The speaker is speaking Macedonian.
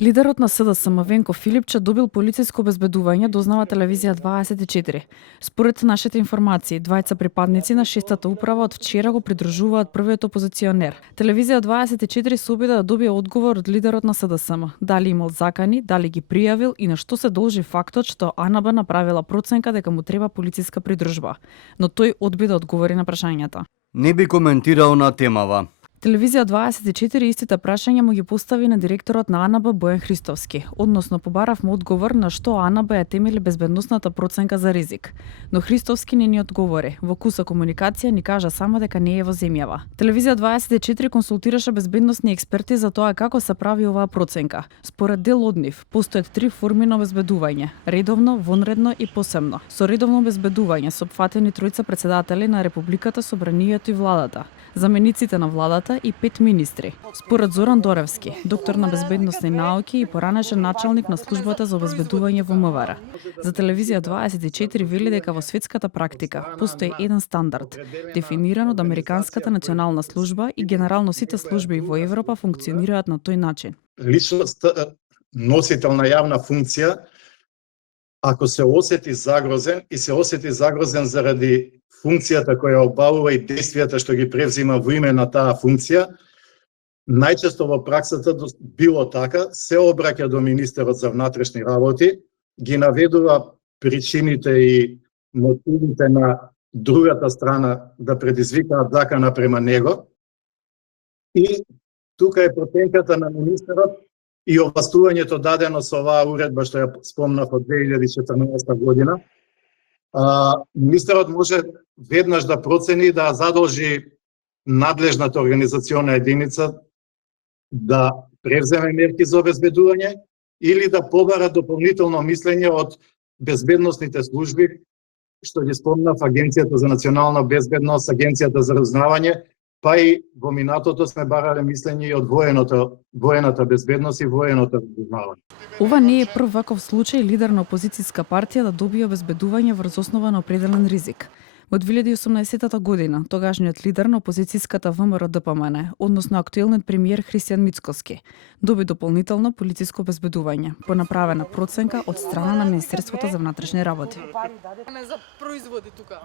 Лидерот на СДСМ Венко Филипче добил полициско обезбедување, дознава телевизија 24. Според нашите информации, двајца припадници на 6-та управа од вчера го придружуваат првиот опозиционер. Телевизија 24 се обида да добие одговор од лидерот на СДСМ, дали имал закани, дали ги пријавил и на што се должи фактот што АНБ направила проценка дека му треба полициска придружба. Но тој одби да одговори на прашањата. Не би коментирал на темава. Телевизија 24 истите прашања му ги постави на директорот на АНБ Бојан Христовски, односно побаравме одговор на што АНБ ја темели безбедносната проценка за ризик. Но Христовски не ни одговори. Во куса комуникација ни кажа само дека не е во земјава. Телевизија 24 консултираше безбедносни експерти за тоа како се прави оваа проценка. Според дел од нив, постојат 3 форми на обезбедување: редовно, вонредно и посебно. Со редовно обезбедување се опфатени тројца председатели на Републиката, Собранието и владата, замениците на владата и 5 министри. Според Зоран Доревски, доктор на безбедносни науки и поранешен началник на службата за обезбедување во МВР. За телевизија 24 вели дека во светската практика постои еден стандард, дефиниран од Американската национална служба и генерално сите служби во Европа функционираат на тој начин. Личност носител на јавна функција, ако се осети загрозен и се осети загрозен заради функцијата која обавува и действијата што ги превзима во име на таа функција, најчесто во праксата било така, се обраќа до министерот за внатрешни работи, ги наведува причините и мотивите на другата страна да предизвикаат закана према него, и тука е проценката на министерот и овластувањето дадено со оваа уредба што ја спомнав од 2014 година. Министерот може веднаш да процени и да задолжи надлежната организациона единица да превземе мерки за обезбедување или да побара дополнително мислење од безбедносните служби, што ги спомнав, Агенцијата за национална безбедност, Агенцијата за разузнавање, па и во минатото сме барале мислење и од воената безбедност и военото разузнавање. Ова не е прв ваков случај лидер на опозицијска партија да добие обезбедување врз основа на определен ризик. Во 2018 година, тогашниот лидер на опозицијската ВМРО-ДПМН, односно актуелниот премиер Христијан Мицкоски, доби дополнително полициско обезбедување по направена проценка од страна на Министерството за внатрешни работи. За производи тука.